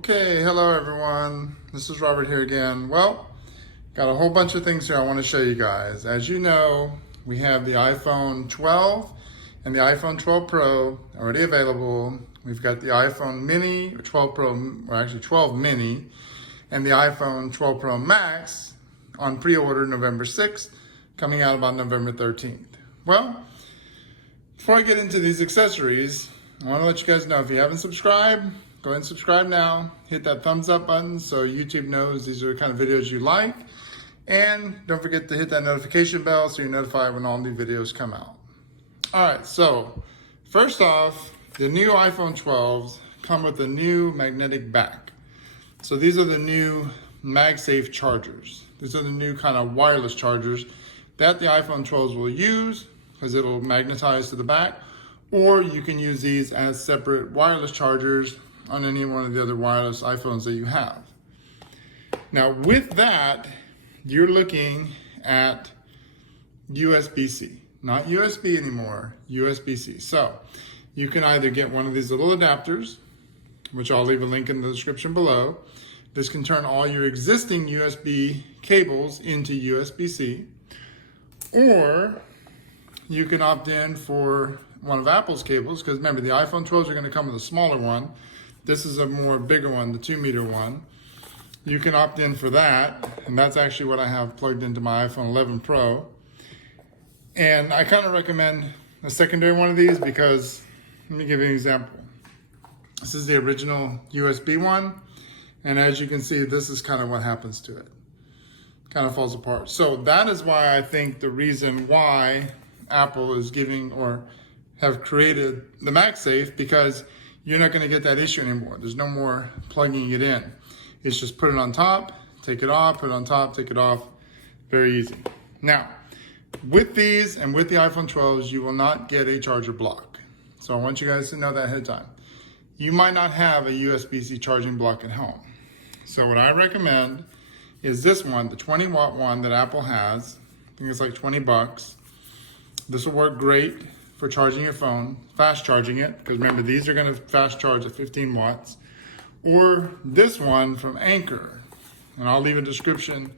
Okay, hello everyone. This is Robert here again. Well, got a whole bunch of things here I want to show you guys. As you know, we have the iPhone 12 and the iPhone 12 Pro already available. We've got the iPhone Mini, or 12 Pro, or actually 12 Mini, and the iPhone 12 Pro Max on pre-order November 6th, coming out about November 13th. Well, before I get into these accessories, I want to let you guys know, if you haven't subscribed, go ahead and subscribe now. Hit that thumbs up button so YouTube knows these are the kind of videos you like. And don't forget to hit that notification bell so you're notified when all new videos come out. All right, so first off, the new iPhone 12s come with a new magnetic back. So these are the new MagSafe chargers. These are the new kind of wireless chargers that the iPhone 12s will use because it'll magnetize to the back. Or you can use these as separate wireless chargers on any one of the other wireless iPhones that you have. Now with that, you're looking at USBC, not USB anymore, USB-C. So you can either get one of these little adapters, which I'll leave a link in the description below. This can turn all your existing USB cables into USB-C, or you can opt in for one of Apple's cables, because remember, the iPhone 12s are going to come with a smaller one. This is a more bigger one, the 2-meter one. You can opt in for that, and that's actually what I have plugged into my iPhone 11 Pro. And I kind of recommend a secondary one of these because, let me give you an example. This is the original USB one, and as you can see, this is kind of what happens to it. Kind of falls apart. So that is why I think the reason why Apple is giving or have created the MagSafe, because you're not going to get that issue anymore. There's no more plugging it in. It's just put it on top, take it off, put it on top, take it off. Very easy. Now, with these and with the iPhone 12s, you will not get a charger block. So I want you guys to know that ahead of time. You might not have a USB-C charging block at home. So what I recommend is this one, the 20-watt one that Apple has. I think it's like 20 bucks. This will work great for charging your phone, fast charging it, because remember, these are going to fast charge at 15 watts. Or this one from Anker, and I'll leave a description,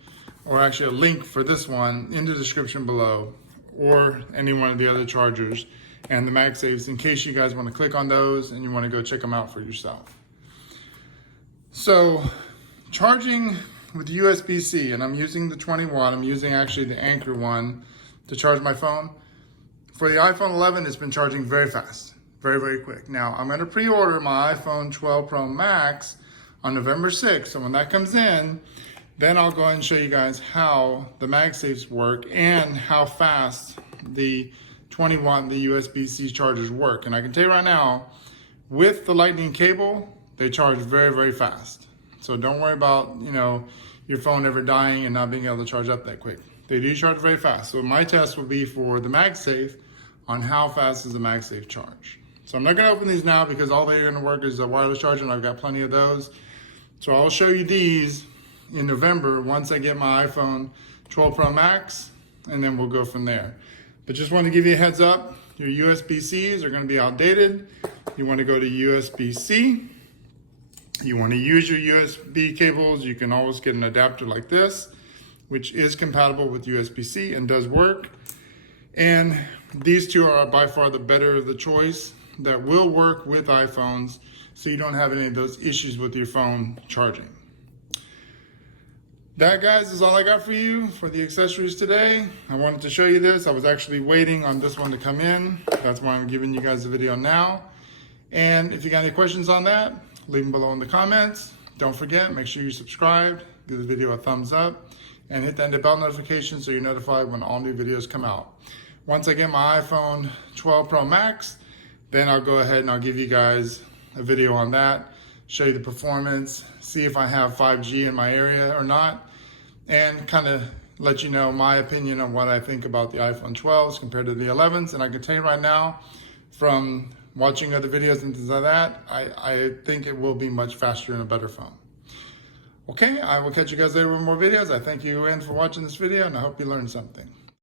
or actually a link for this one in the description below, or any one of the other chargers and the MagSafes, in case you guys want to click on those and you want to go check them out for yourself. So charging with USB-C, and I'm using the 20 watt, I'm using actually the Anker one to charge my phone. For the iPhone 11, it's been charging very fast, very, very quick. Now, I'm going to pre-order my iPhone 12 Pro Max on November 6th. So when that comes in, then I'll go ahead and show you guys how the MagSafes work and how fast the 20 watt, the USB-C chargers work. And I can tell you right now, with the lightning cable, they charge very, very fast. So don't worry about, your phone ever dying and not being able to charge up that quick. They do charge very fast. So my test will be for the MagSafe on how fast is the MagSafe charge. So I'm not going to open these now because all they're going to work is a wireless charger, and I've got plenty of those. So I'll show you these in November once I get my iPhone 12 Pro Max, and then we'll go from there. But just want to give you a heads up, your USB-Cs are going to be outdated. You want to go to USB-C. You want to use your USB cables. You can always get an adapter like this, which is compatible with USB-C and does work. And these two are by far the better of the choice that will work with iPhones, so you don't have any of those issues with your phone charging. That, guys, is all I got for you for the accessories today. I wanted to show you this. I was actually waiting on this one to come in. That's why I'm giving you guys the video now. And if you got any questions on that, leave them below in the comments. Don't forget, make sure you subscribe, give the video a thumbs up, and hit that bell notification so you're notified when all new videos come out. Once I get my iPhone 12 Pro Max, then I'll go ahead and I'll give you guys a video on that, show you the performance, see if I have 5G in my area or not, and kind of let you know my opinion on what I think about the iPhone 12s compared to the 11s. And I can tell you right now, from watching other videos and things like that, I think it will be much faster and a better phone. Okay, I will catch you guys later with more videos. I thank you again for watching this video, and I hope you learned something.